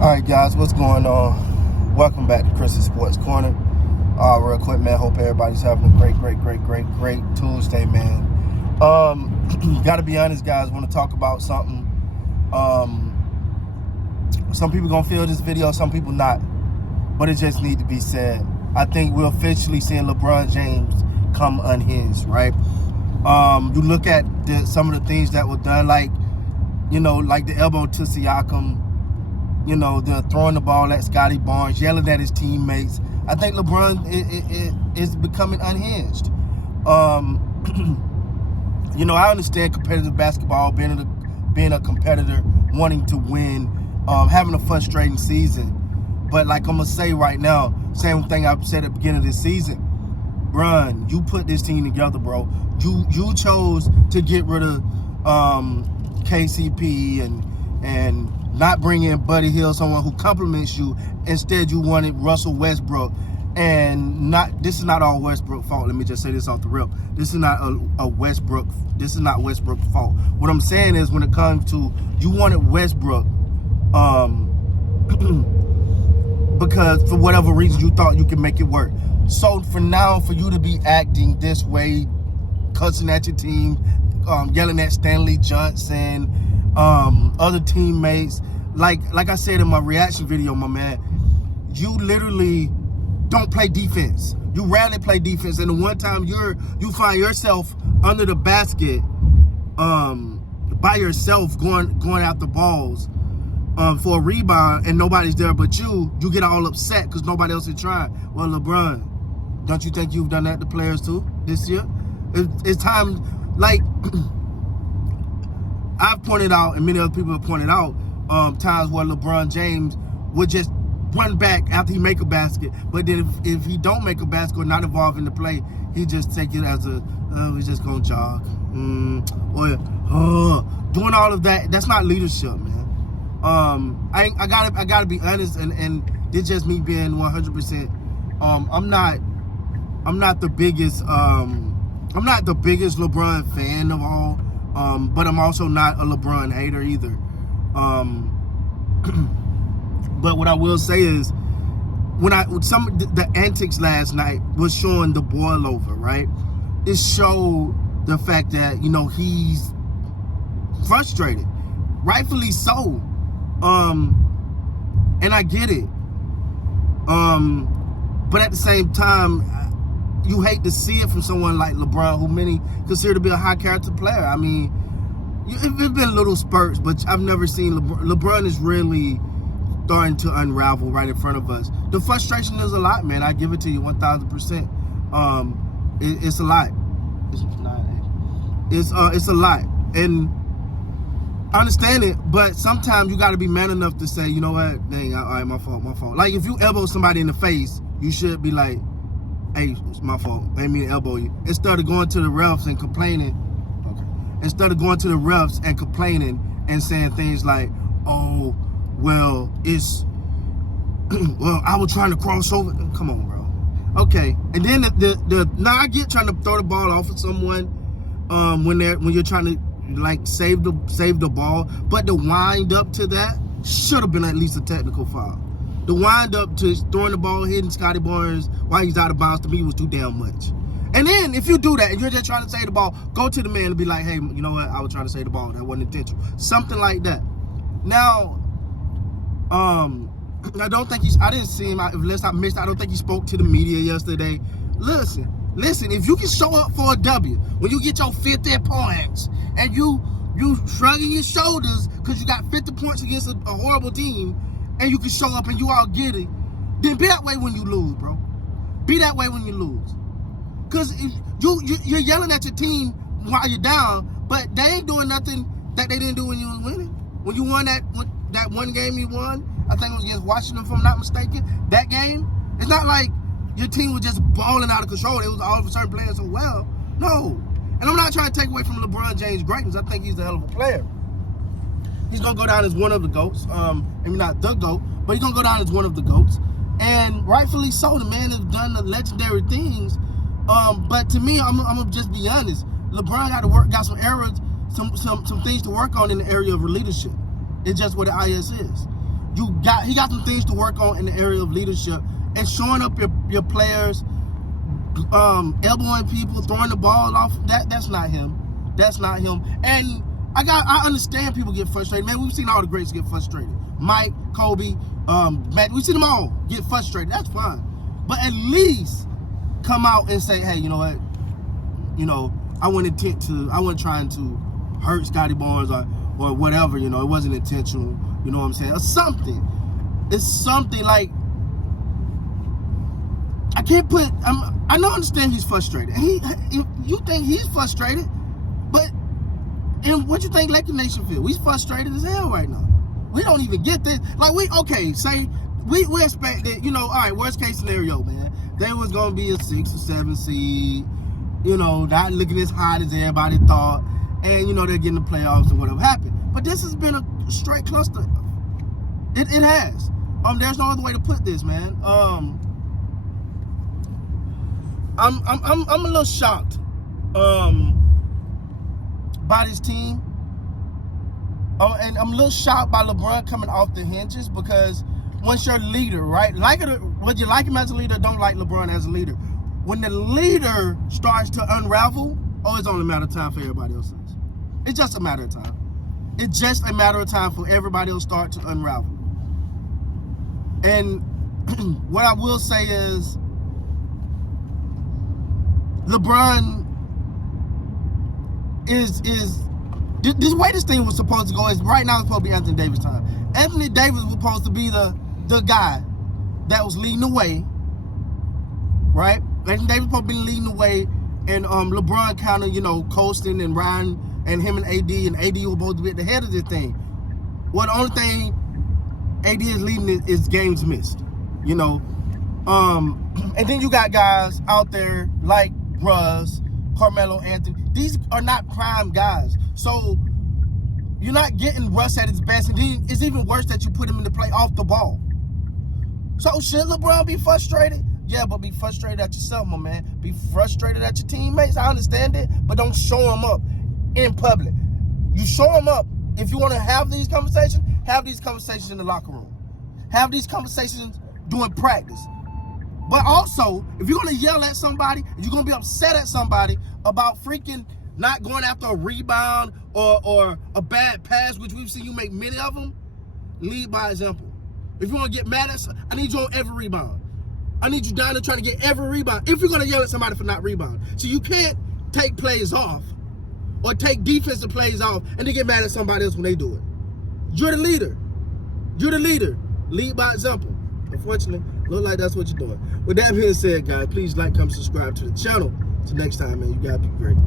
All right, guys, what's going on? Welcome back to Chris's Sports Corner. Real quick, man. Hope everybody's having a great Tuesday, man. Gotta be honest, guys. Want to talk about something. Some people gonna feel this video, some people not, but it just need to be said. I think we're officially seeing LeBron James come unhinged, right? You look at some of the things that were done, like the elbow to Siakam. The throwing the ball at Scotty Barnes, yelling at his teammates. I think LeBron is becoming unhinged. I understand competitive basketball, being a competitor, wanting to win, having a frustrating season. But like I'm going to say right now, same thing I said at the beginning of this season. Bron, you put this team together, bro. You chose to get rid of KCP and not bring in Buddy Hield, someone who compliments you. Instead, you wanted Russell Westbrook. And this is not all Westbrook fault. Let me just say this off the rip. This is not Westbrook's fault. What I'm saying is, when it comes to, you wanted Westbrook because for whatever reason you thought you could make it work. So for now, for you to be acting this way, cussing at your team, yelling at Stanley Johnson, other teammates, like I said in my reaction video, my man, you literally don't play defense. You rarely play defense, and the one time you find yourself under the basket, by yourself going out the balls, for a rebound, and nobody's there but you get all upset because nobody else is trying. Well, LeBron, don't you think you've done that to players too this year? It's time, like I've pointed out, and many other people have pointed out, times where LeBron James would just run back after he make a basket, but then if he don't make a basket or not involved in the play, he just take it as a, we're just gonna jog, doing all of that. That's not leadership, man. I gotta be honest, and it's just me being 100%. I'm not the biggest LeBron fan of all. But I'm also not a LeBron hater either. But what I will say is, the antics last night was showing the boil over, right? It showed the fact that, he's frustrated, rightfully so. And I get it. But at the same time, you hate to see it from someone like LeBron, who many consider to be a high character player. I mean, it's been little spurts, but I've never seen LeBron is really starting to unravel right in front of us. The frustration is a lot, man. I give it to you 1,000%. It's a lot. It's a lot, and I understand it. But sometimes you got to be man enough to say, you know what, dang, all right, my fault. Like if you elbow somebody in the face, you should be like, hey, it's my fault. I didn't mean to elbow you. Instead of going to the refs and complaining, and saying things like, oh, well, well, I was trying to cross over. Come on, bro. Okay. And then now I get trying to throw the ball off of someone when you're trying to like save the ball, but the wind up to that should have been at least a technical foul. The wind up to throwing the ball, hitting Scotty Barnes while he's out of bounds, to me was too damn much. And then if you do that and you're just trying to save the ball, go to the man and be like, hey, you know what? I was trying to save the ball. That wasn't intentional. Something like that. Now, I don't think I didn't see him, unless I missed, I don't think he spoke to the media yesterday. Listen, if you can show up for a W, when you get your 50 points and you shrugging your shoulders because you got 50 points against a horrible team, and you can show up and you all get it, then be that way when you lose, bro. Be that way when you lose. Because if you're yelling at your team while you're down, but they ain't doing nothing that they didn't do when you was winning. When you won that one game you won, I think it was against Washington, if I'm not mistaken, that game, it's not like your team was just balling out of control. It was all of a sudden playing so well. No. And I'm not trying to take away from LeBron James' greatness. I think he's a hell of a player. He's going to go down as one of the GOATs. Maybe not the GOAT, but he's going to go down as one of the GOATs. And rightfully so. The man has done the legendary things. But to me, I'm going to just be honest. LeBron got some errors, some things to work on in the area of leadership. It's just what the IS is. he got some things to work on in the area of leadership and showing up your players, elbowing people, throwing the ball off. That's not him. That's not him. And I understand people get frustrated. Man, we've seen all the greats get frustrated. Mike, Kobe, Matt, we've seen them all get frustrated. That's fine. But at least come out and say, hey, you know what? You know, I wasn't trying to hurt Scotty Barnes or whatever, you know, it wasn't intentional, you know what I'm saying? Or something. It's something like, I can't put, I understand he's frustrated. And you think he's frustrated, but and what you think Laker Nation feel? We's frustrated as hell right now. We don't even get this. Like, we expect that, you know, all right, worst case scenario, man. They was going to be a 6 or 7 seed, you know, not looking as hot as everybody thought. And, you know, they're getting the playoffs and whatever happened. But this has been a straight cluster. It has. There's no other way to put this, man. I'm a little shocked by this team. And I'm a little shocked by LeBron coming off the hinges, because once your leader, right? Whether you like him as a leader or don't like LeBron as a leader, when the leader starts to unravel, it's only a matter of time for everybody else. It's just a matter of time. It's just a matter of time for everybody else start to unravel. And what I will say is, LeBron is this way this thing was supposed to go is right now it's supposed to be Anthony Davis time. Anthony Davis was supposed to be the guy that was leading the way, right? Anthony Davis was supposed to be leading the way, and LeBron kind of, you know, coasting and riding, and him and AD were supposed to be at the head of this thing. Well, the only thing AD is leading is games missed, you know. And then you got guys out there like Russ, Carmelo Anthony. These are not prime guys. So you're not getting Russ at his best. And then it's even worse that you put him in the play off the ball. So should LeBron be frustrated? Yeah, but be frustrated at yourself, my man. Be frustrated at your teammates. I understand it, but don't show them up in public. You show them up. If you want to have these conversations in the locker room. Have these conversations during practice. But also, if you're going to yell at somebody, if you're going to be upset at somebody about freaking not going after a rebound or a bad pass, which we've seen you make many of them, lead by example. If you want to get mad at somebody, I need you on every rebound. I need you down there trying to get every rebound. If you're going to yell at somebody for not rebounding. So you can't take plays off or take defensive plays off and then get mad at somebody else when they do it. You're the leader. You're the leader. Lead by example. Unfortunately, look like that's what you're doing. With that being said, guys, please like, comment, subscribe to the channel. Till next time, man, you gotta be great.